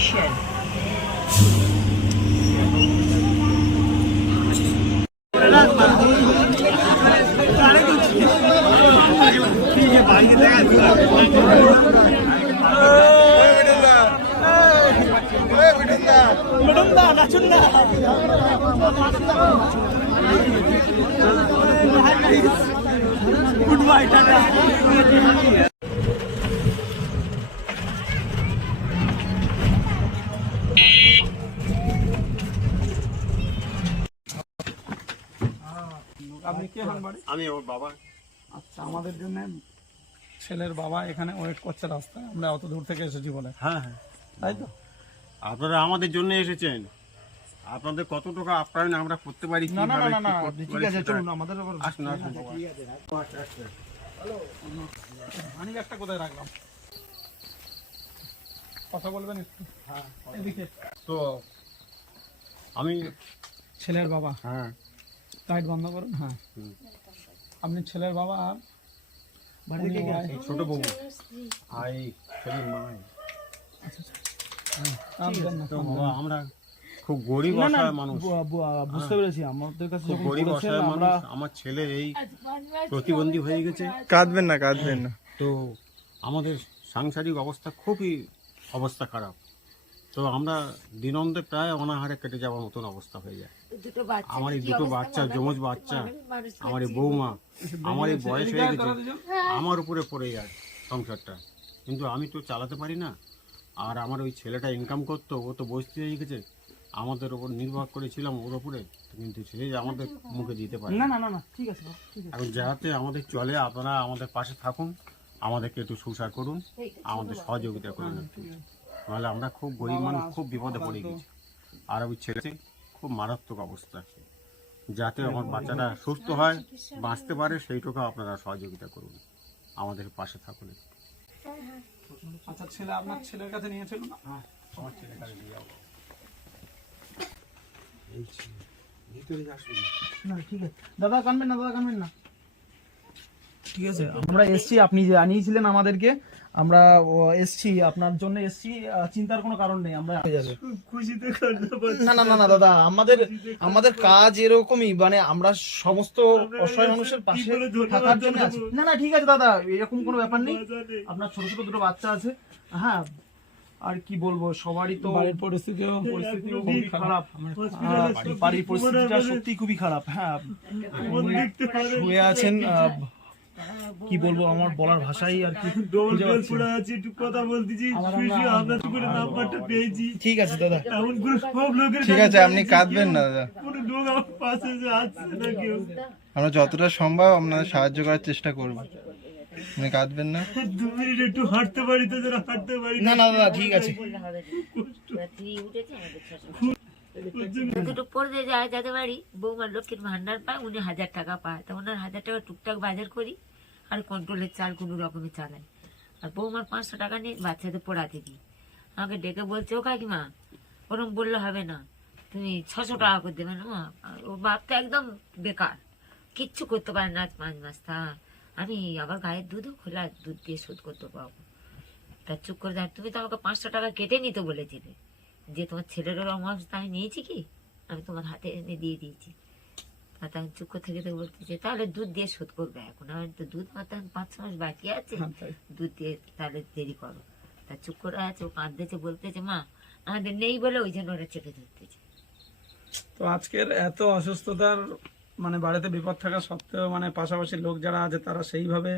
station. Goodbye, Tata. আপনি কে হন বাড়ি? আমি ওর বাবা। আচ্ছা, আমাদের জন্য ছেলের বাবা এখানে ওয়েট করছে রাস্তায়, আমরা অত দূর থেকে এসেছি বলে। হ্যাঁ হ্যাঁ, তাই তো? আপনারা আমাদের জন্য এসেছেন, আপনাদের কত টাকা আপ্যায়ন আমরা করতে পারি, না না কিভাবে না না, কি করতে ঠিক পারি আছে, সেটা- চলুন আমাদের আবার আসুন আসুন বাবা। মানিক একটা কোথায় রাখলাম, কথা বলবেন একটু? হ্যাঁ, এদিকে। তো আমি ছেলের বাবা, হ্যাঁ লাইট বন্ধ করুন। হ্যাঁ, হুম। আপনি ছেলের বাবা আর এই ছোট বউ আই ছেলের মা। তো বাবা আমরা খুব গরিব অসহায় মানুষ, বুঝতে পেরেছি। আমাদের কাছে খুব গরিব অসহায় মানুষ। আমার ছেলে এই প্রতিবন্ধী হয়ে গেছে। কাঁদবেন না, কাঁদবেন না। তো আমাদের সাংসারিক অবস্থা খুবই অবস্থা খারাপ। তো আমরা দিনন্দে প্রায় অনাহারে কেটে যাওয়ার মতন অবস্থা হয়ে যায়। আমার এই দুটো বাচ্চা, যমজ বাচ্চা, আমার এই বৌমা, আমার এই বয়স হয়ে গেছে, আমার উপরে পড়ে যায় সংসারটা। কিন্তু আমি তো চালাতে পারি না। আর আমার ওই ছেলেটা ইনকাম করতো, ও তো বসতে হয়ে গেছে, আমাদের ওপর নির্ভর করেছিলাম ওর উপরে, কিন্তু সে আমাদের মুখে দিতে পারে না না। না না, ঠিক আছে, ঠিক আছে। এখন যাতে আমাদের চলে, আপনারা আমাদের পাশে থাকুন, আমাদেরকে একটু সুসার করুন, আমাদের সহযোগিতা করুন একটু। নাহলে আমরা খুব গরিব মানুষ, খুব বিপদে পড়ে গেছি। আর ওই ছেলে খুব মারাত্মক অবস্থা, যাতে আমার বাচ্চাটা সুস্থ হয়, বাঁচতে পারে, সেইটুকু আপনারা সহযোগিতা করুন, আমাদের পাশে থাকুন। আচ্ছা, ছেলে আপনার ছেলের কাছে নিয়েছিল না? আমার ছেলের কাছে নিয়ে যাবো। না, ঠিক আছে দাদা, কানবেন না, দাদা কানবেন না। ঠিক আছে, আমরা এসছি, আপনি জানিয়েছিলেন আমাদেরকে, আমরা এসছি আপনার জন্য এসছি, চিন্তার কোনো কারণ নেই। আমরা খুশিতে কান্না পাচ্ছে। না না না না দাদা, আমাদের কাজ এরকমই, মানে আমরা সমস্ত অসহায় মানুষের পাশে থাকার জন্য আছি। না না, ঠিক আছে দাদা, এরকম কোনো ব্যাপার নেই। আপনার ছোট ছোট দুটো বাচ্চা আছে। হ্যাঁ, আর কি বলবো, সবারই তো বাড়ির পরিস্থিতিও খুবই খারাপ। বাড়ির পরিস্থিতিটা সত্যি খুবই খারাপ। হ্যাঁ, শুয়ে আছেন, কি বলবো, আমার বলার ভাষাই আর কি খুঁজে পাচ্ছি না। একটু কথা বলতেছি, আমরা তো করে নাম্বারটা পেয়েছি। ঠিক আছে দাদা, এমন করে সব লোকের ঠিক আছে, আপনি কাঁদবেন না দাদা। কোনো লোক আমার পাশে যে আসছে না কেউ। আমরা যতটা সম্ভব আপনাদের সাহায্য করার চেষ্টা করব, আপনি কাঁদবেন না। 2 মিনিট একটু হাঁটতে পারি তো, যারা হাঁটতে পারি না না দাদা, ঠিক আছে। দুটো পড়ে যায় যাদের বাড়ি বৌমার লক্ষ্মীর ভান্ডার পায়, উনি 1000 টাকা পায়, তো ওনার 1000 টাকা টুকটাক বাজার করি আর কন্ট্রোলের চাল কোনো রকমে চালাই। আর বৌমার 500 টাকা নিয়ে বাচ্চাদের পড়াতে দিই। আমাকে ডেকে বলছে, ও কাকিমা ওরম বললে হবে না, তুমি 600 টাকা করে দেবে না। ও বাপ তো একদম বেকার, কিচ্ছু করতে পারে না 5 মাস। তা আমি আবার গায়ের দুধও খোলা দুধ দিয়ে শোধ করতে পারবো। তা চুপ করে দেখ, তুমি তো আমাকে 500 টাকা কেটে নিতে বলেছিলে, যে তোমার ছেলের অবস্থা আমি নিয়েছি কি, আমি তোমার হাতে এনে দিয়ে দিয়েছি। আর তখন চুপ করে থেকে বলতেছে, তাহলে দুধ দিয়ে শোধ করবে এখন, আমি তো দুধ মাত্র 5-6 মাস বাকি আছে, দুধ দিয়ে তাহলে দেরি করো। তা চুপ করে আছে, ও কাঁদতেছে, বলতেছে মা আমাদের নেই বলে ওই জন্য ওরা চেপে ধরতেছে। তো আজকের এত অসুস্থতার মানে বাড়িতে বিপদ থাকা সত্ত্বেও মানে পাশাপাশি লোক যারা আছে তারা সেইভাবে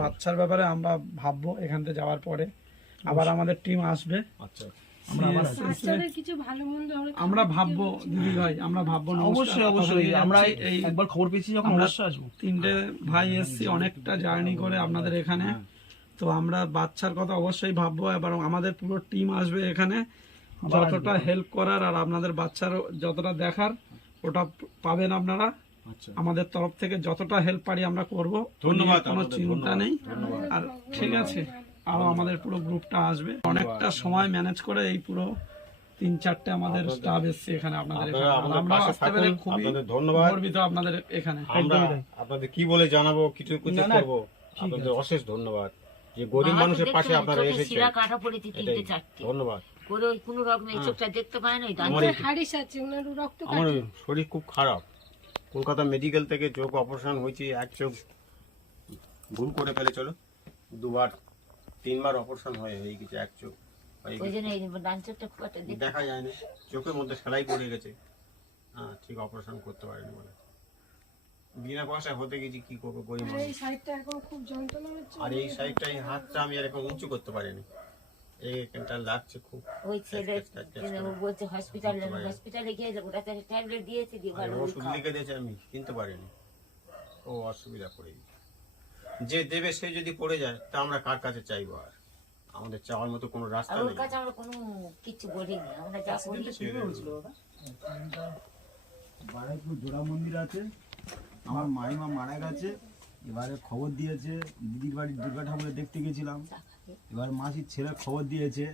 বাচ্চার ব্যাপারে আমরা ভাববো এখান থেকে যাওয়ার পরে। আবার আমাদের টিম আসবে, আচ্ছা, আমরা ভাববো দিদি ভাই, আমরা ভাববো। অবশ্যই অবশ্যই, আমরা এই একবার খবর পেয়েছি যখন অবশ্যই আসবো। 3টে ভাই এসছি অনেকটা জার্নি করে আপনাদের এখানে, তো আমরা বাচ্চার কথা অবশ্যই ভাববো। এবার আমাদের পুরো টিম আসবে এখানে, যতটা হেল্প করার আর আপনাদের বাচ্চার যতটা দেখার ওটা পাবেন আপনারা। আমাদের তরফ থেকে যতটা হেল্প পারি আমরা করব, ধন্যবাদ, কোনো চিন্তা নেই। আর ঠিক আছে, আরো আমাদের পুরো গ্রুপটা আসবে, অনেকটা সময় ম্যানেজ করে এই পুরো 3-4টে আমাদের স্টাফ এসছে এখানে আপনাদের এখানে। আমরা আসতে পেরে খুবই ধন্যবাদ, গর্বিত আপনাদের এখানে। আমরা আপনাদের কি বলে জানাবো, কিছু কিছু করবো। আপনাদের অশেষ ধন্যবাদ যে গরিব মানুষের পাশে আপনারা এসেছেন, কাটা পড়েছে 3-4টে, ধন্যবাদ। করে ওই কোনো রকম এই চোখটা দেখতে পায় না, ওই ডান আমার চোখটা। হাড়িস আছে ওনার রক্ত আমার শরীর খুব খারাপ। কলকাতা মেডিকেল থেকে চোখ অপারেশন হয়েছে, এক চোখ ভুল করে ফেলে, চলো 2বার 3বার অপারেশন হয়ে গেছে, এক চোখ হয়ে ওই গেছে। জন্য এই ডান চোখটা খুব একটা দেখতে দেখা যায় না, চোখের মধ্যে সেলাই পড়ে গেছে। হ্যাঁ, ঠিক অপারেশন করতে পারেনি বলে বিনা পয়সা হতে গেছি, কি করবো গরিব মানুষ। এই সাইডটা এখন খুব যন্ত্রণা হচ্ছে। আর এই সাইডটা, এই হাতটা আমি আর এখন উঁচু করতে পারিনি, এইখানটা লাগছে খুব। ওই ছেলে বলছে হসপিটালে গিয়ে ওরা ট্যাবলেট দিয়েছে, দিয়ে আর ভালো ওষুধ লিখে দিয়েছে, আমি কিনতে পারিনি, ও অসুবিধা পড়ে গেছে। যে দেবে সে যদি পড়ে যায় তা আমরা কার কাছে চাইবো? আর আমাদের চাওয়ার মতো কোনো রাস্তা আর ওর নেই। কাছে আমরা কোনো কিছু বলিনি, আমরা যা করি বারাইপুর জোড়া মন্দির আছে, আমার মাইমা মারা গেছে, এবারে খবর দিয়েছে, দিদির বাড়ির দুর্গা ঠাকুরে দেখতে গেছিলাম, এবার মাসির ছেলে খবর দিয়েছে,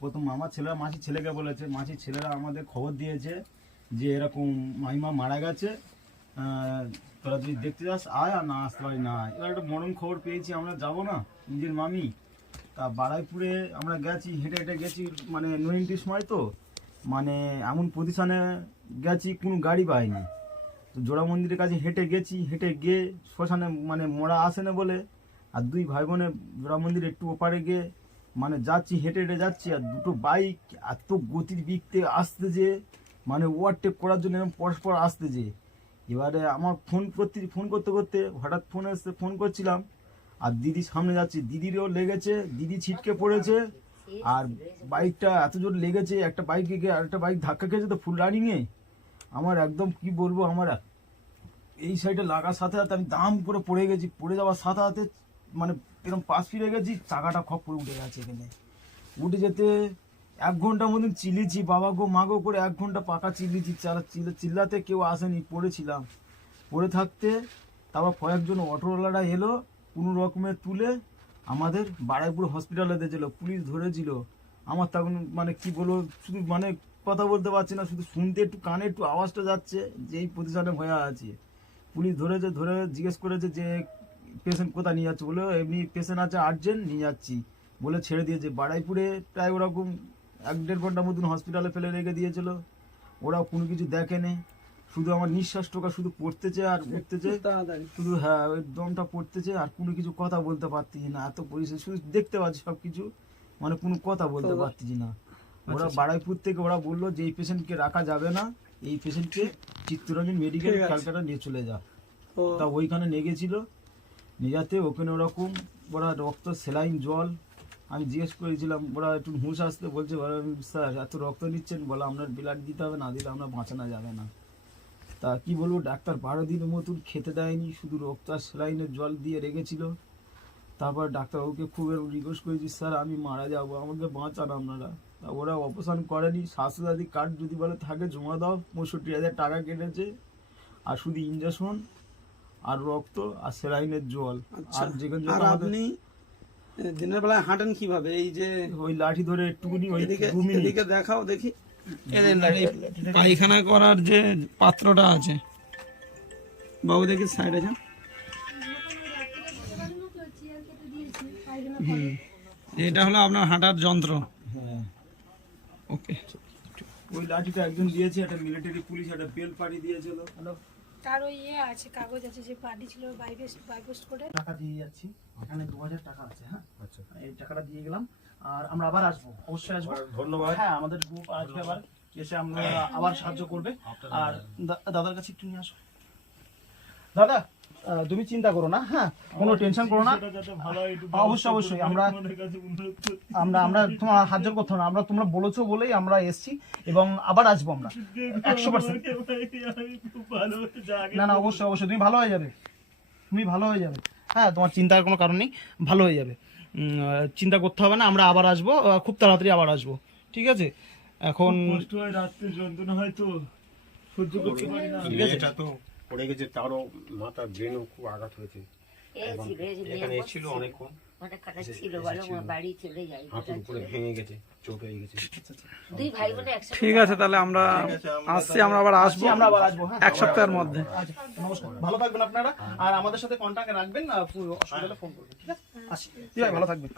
প্রথম আমার ছেলেরা মাসির ছেলেকে বলেছে, মাসির ছেলেরা আমাদের খবর দিয়েছে যে এরকম মাইমা মারা গেছে, তোরা যদি দেখতে যাস আয়, আর না আসতে পারি না আয়। এবার একটা মরণ খবর পেয়েছি, আমরা যাবো না, নিজের মামি। তা বারাইপুরে আমরা গেছি, হেঁটে হেঁটে গেছি, মানে নৈন্টির সময় তো, মানে এমন পজিশনে গেছি কোনো গাড়ি পাইনি। তো জোড়া মন্দিরের কাছে হেঁটে গেছি, হেঁটে গিয়ে শ্মশানে মানে মোড়া আসে না বলে, আর দুই ভাই বোনে জোড়া মন্দির একটু ওপারে গিয়ে মানে যাচ্ছি, হেঁটে হেঁটে যাচ্ছি, আর দুটো বাইক এত গতির বিকতে আসতে যে মানে ওভারটেক করার জন্য এরকম পরস্পর আসতে যে, এবারে আমার ফোন করতে করতে হঠাৎ ফোন এসে ফোন করছিলাম, আর দিদি সামনে যাচ্ছে, দিদিরও লেগেছে, দিদি ছিটকে পড়েছে, আর বাইকটা এত জোর লেগেছে, একটা বাইকে গিয়ে আরেকটা বাইক ধাক্কা খেয়েছে তো ফুল রানিংয়ে। আমার একদম কি বলবো, আমার এই সাইডে লাগার সাথে সাথে আমি দাম করে পড়ে গেছি, পড়ে যাওয়ার সাথে সাথে মানে এরকম পাশ ফিরে গেছি, চাকাটা খপ করে উঠে গেছে এখানে। উঠে যেতে 1 ঘন্টার মতন চিল্লিছি, বাবা গো মা গো করে 1 ঘন্টা পাকা চিল্লিছি, চিল্লাতে কেউ আসেনি, পড়েছিলাম। পড়ে থাকতে তারপর কয়েকজন অটোওয়ালারা এলো, কোনো রকমের তুলে আমাদের বারাইপুর হসপিটালে দিয়েছিল, পুলিশ ধরেছিল। আমার তখন মানে কি বলবো, শুধু মানে কথা বলতে পারছি না, শুধু শুনতে একটু কানে একটু আওয়াজটা যাচ্ছে যে এই পজিশনে হয়ে আছে। পুলিশ ধরেছে, ধরে জিজ্ঞেস করেছে যে পেশেন্ট কোথায় নিয়ে যাচ্ছে, বলে এমনি পেশেন্ট আছে আর্জেন্ট, নিয়ে যাচ্ছি বলে ছেড়ে দিয়েছে। বারাইপুরে প্রায় ওরকম 1-1.5 ঘন্টার মতন হসপিটালে ফেলে রেখে দিয়েছিল, ওরাও কোনো কিছু দেখেনি। শুধু আমার নিঃশ্বাস টোকা শুধু পড়তেছে আর উঠতেছে, শুধু হ্যাঁ ওই দমটা পড়তেছে, আর কোনো কিছু কথা বলতে পারতেছি না, এত পরিস্থিতি শুধু দেখতে পাচ্ছি সব কিছু, মানে কোনো কথা বলতে পারতেছি না। ওরা বারাইপুর থেকে ওরা বললো যে এই পেশেন্টকে রাখা যাবে না, এই পেশেন্টকে চিত্তরঞ্জন মেডিকেল ক্যালকাটা নিয়ে চলে যা। তা ওইখানে নিয়ে গেছিল, নিয়ে যাতে ওখানে ওরকম ওরা রক্ত, সেলাইন, জল, আমি জিজ্ঞেস করেছিলাম, ওরা একটু হুঁশ আসতে বলছে, স্যার এত রক্ত নিচ্ছেন, বলে আপনার ব্লাড দিতে হবে, না দিলে আমরা বাঁচানো যাবে না। তা কি বলবো, ডাক্তার 12 দিনের মতন খেতে দেয়নি, শুধু রক্ত আর সেলাইনের জল দিয়ে রেখেছিল। তারপর ডাক্তারবাবুকে খুব রিকোয়েস্ট করেছি, স্যার আমি মারা যাবো, আমাকে বাঁচান আপনারা। তা ওরা অপারেশন করেনি, স্বাস্থ্যসাথী কার্ড যদি বলে থাকে জমা দাও, 65,000 টাকা কেটেছে, আর শুধু ইঞ্জেকশন আর রক্ত আর সেলাইনের জল। আর যেখানে আর আপনি দিনের বেলায় হাঁটেন কিভাবে? এই যে ওই লাঠি ধরে একটুখানি ওই এদিকে 2 মিনিট এদিকে দেখাও দেখি, পায়খানা করার যে পাত্রটা আছে, বাবু দেখি সাইডে যান। এটা হলো আপনার হাঁটার যন্ত্র। হ্যাঁ, ওকে, ওই লাঠিটা একজন দিয়েছে, একটা মিলিটারি পুলিশ একটা বেল পাঠিয়ে দিয়েছিল। তার ওই আছে, কাগজ আছে, যে পার্টি ছিল বাইপোস্ট করে টাকা দিয়ে যাচ্ছি, এখানে 2000 টাকা আছে। হ্যাঁ আচ্ছা, এই টাকাটা দিয়ে গেলাম, আর আমরা আবার আসবো, অবশ্যই আসবো। ধন্যবাদ। হ্যাঁ, আমাদের গ্রুপ আসবে আবার, এসে আমরা আবার সাহায্য করবে। আর দাদার কাছে একটু নিয়ে আসো। দাদা তুমি চিন্তা করো না, হ্যাঁ কোনো টেনশন করো না, অবশ্যই অবশ্যই আমরা আমরা আমরা তোমার হাত জোর করতে হবে না, আমরা তোমরা বলেছো বলেই আমরা এসছি, এবং আবার আসবো আমরা 100%। না না, অবশ্যই অবশ্যই তুমি ভালো হয়ে যাবে, তুমি ভালো হয়ে যাবে। হ্যাঁ, তোমার চিন্তার কোনো কারণ নেই, ভালো হয়ে যাবে, চিন্তা করতে হবে না, আমরা আবার আসবো, খুব তাড়াতাড়ি আবার আসবো, ঠিক আছে? এখন কষ্ট হয়, রাত্রে যন্ত্রণা হয় তো সহ্য করতে পারি না। এটা তো পড়ে গেছে, তারও মাথা ব্রেনও খুব আঘাত হয়েছে। এখানে এসেছিল অনেকক্ষণ, অনেক কাটা ছিল, বলো বাড়ি চলে যাই, হাতের উপরে ভেঙে গেছে, চোট হয়ে গেছে। দুই ভাই বোনে একসাথে। ঠিক আছে, তাহলে আমরা আসছি, আমরা আবার আসবো, আমরা আবার আসবো। হ্যাঁ, 1 সপ্তাহের মধ্যে। আচ্ছা, নমস্কার, ভালো থাকবেন আপনারা, আর আমাদের সাথে কন্ট্যাক্টে রাখবেন, অসুবিধা হলে ফোন করবেন, ঠিক আছে? আসি, ঠিক আছে, ভালো থাকবেন।